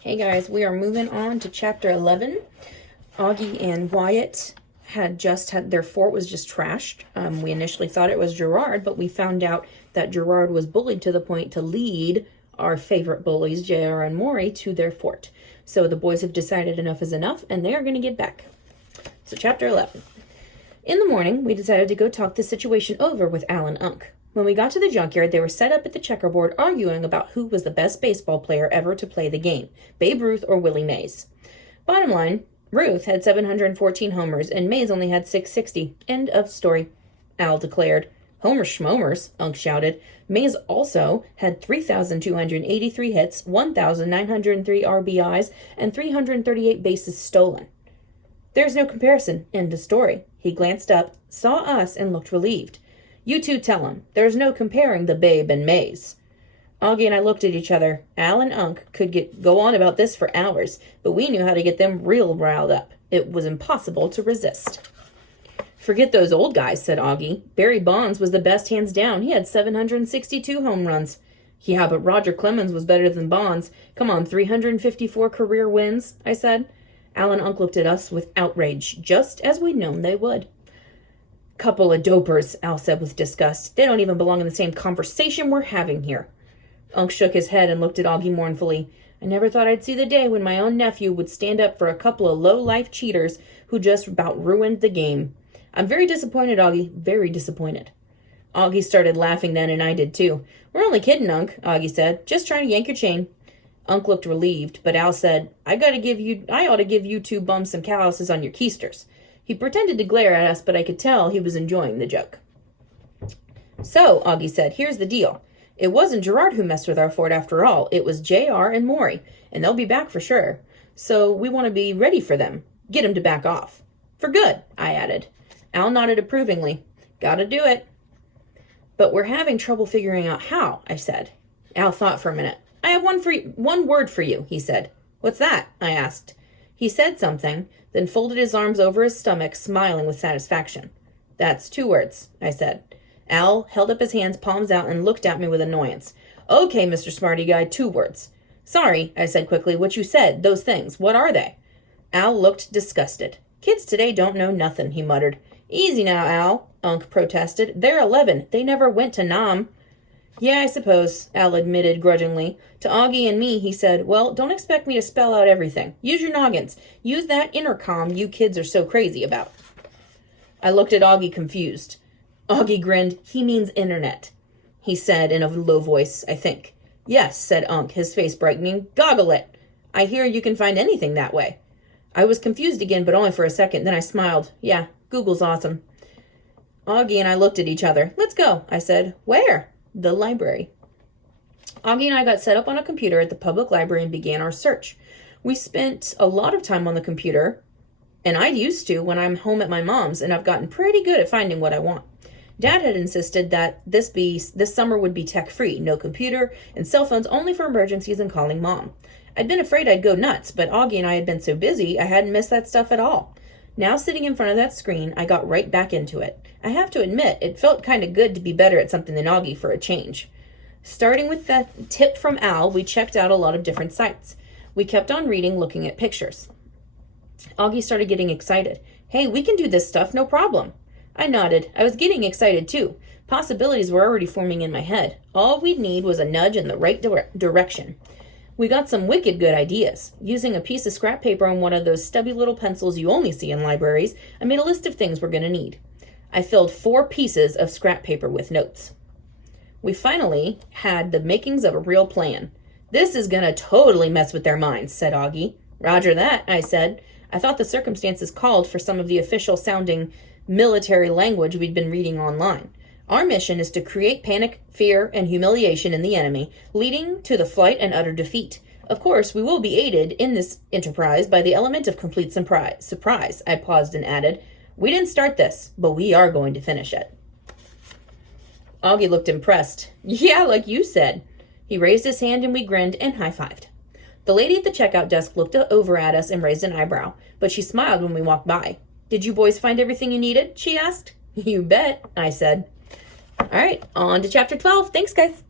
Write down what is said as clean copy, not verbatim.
Hey guys, we are moving on to chapter 11. Augie and Wyatt had their fort was just trashed. We initially thought it was Gerard, but we found out that Gerard was bullied to the point to lead our favorite bullies, JR and Maury, to their fort. So the boys have decided enough is enough, and they are going to get back. So chapter 11. In the morning, we decided to go talk the situation over with Al and Unc. When we got to the junkyard, they were set up at the checkerboard arguing about who was the best baseball player ever to play the game, Babe Ruth or Willie Mays. Bottom line, Ruth had 714 homers and Mays only had 660. End of story, Al declared. Homer schmomers, Unc shouted. Mays also had 3,283 hits, 1,903 RBIs, and 338 bases stolen. There's no comparison. End of story. He glanced up, saw us, and looked relieved. You two tell him. There's no comparing the Babe and Mays. Augie and I looked at each other. Al and Unc could go on about this for hours, but we knew how to get them real riled up. It was impossible to resist. Forget those old guys, said Augie. Barry Bonds was the best hands down. He had 762 home runs. Yeah, but Roger Clemens was better than Bonds. Come on, 354 career wins, I said. Al and Unc looked at us with outrage, just as we'd known they would. Couple of dopers, Al said with disgust. They don't even belong in the same conversation we're having here. Unc shook his head and looked at Augie mournfully. I never thought I'd see the day when my own nephew would stand up for a couple of low-life cheaters who just about ruined the game. I'm very disappointed, Augie, very disappointed. Augie started laughing then, and I did too. We're only kidding, Unc, Augie said. Just trying to yank your chain. Unc looked relieved, but Al said, I ought to give you two bums some calluses on your keisters. He pretended to glare at us, but I could tell he was enjoying the joke. So, Augie said, here's the deal. It wasn't Gerard who messed with our fort after all. It was JR and Maury, and they'll be back for sure. So we want to be ready for them. Get them to back off. For good, I added. Al nodded approvingly. Gotta do it. But we're having trouble figuring out how, I said. Al thought for a minute. I have one word for you, he said. What's that? I asked. He said something, then folded his arms over his stomach, smiling with satisfaction. That's 2 words, I said. Al held up his hands, palms out, and looked at me with annoyance. Okay, Mr. Smarty Guy, 2 words. Sorry, I said quickly, what you said, those things, what are they? Al looked disgusted. Kids today don't know nothing, he muttered. Easy now, Al, Unc protested. They're 11. They never went to Nam. Yeah, I suppose, Al admitted grudgingly. To Augie and me, he said, well, don't expect me to spell out everything. Use your noggins. Use that intercom you kids are so crazy about. I looked at Augie confused. Augie grinned. He means internet, he said in a low voice, I think. Yes, said Unc, his face brightening. Goggle it. I hear you can find anything that way. I was confused again, but only for a second. Then I smiled. Yeah, Google's awesome. Augie and I looked at each other. Let's go, I said. Where? The library. Augie and I got set up on a computer at the public library and began our search. We spent a lot of time on the computer, and I used to when I'm home at my mom's, and I've gotten pretty good at finding what I want. Dad had insisted that this summer would be tech-free, no computer, and cell phones only for emergencies and calling Mom. I'd been afraid I'd go nuts, but Augie and I had been so busy I hadn't missed that stuff at all. Now sitting in front of that screen, I got right back into it. I have to admit, it felt kind of good to be better at something than Augie for a change. Starting with that tip from Al, we checked out a lot of different sites. We kept on reading, looking at pictures. Augie started getting excited. Hey, we can do this stuff, no problem. I nodded. I was getting excited too. Possibilities were already forming in my head. All we'd need was a nudge in the right direction. We got some wicked good ideas. Using a piece of scrap paper and one of those stubby little pencils you only see in libraries, I made a list of things we're going to need. I filled 4 pieces of scrap paper with notes. We finally had the makings of a real plan. This is going to totally mess with their minds, said Augie. Roger that, I said. I thought the circumstances called for some of the official-sounding military language we'd been reading online. Our mission is to create panic, fear, and humiliation in the enemy, leading to the flight and utter defeat. Of course, we will be aided in this enterprise by the element of complete surprise. I paused and added, we didn't start this, but we are going to finish it. Augie looked impressed. Yeah, like you said. He raised his hand and we grinned and high-fived. The lady at the checkout desk looked over at us and raised an eyebrow, but she smiled when we walked by. Did you boys find everything you needed? She asked. You bet, I said. All right, on to chapter 12. Thanks, guys.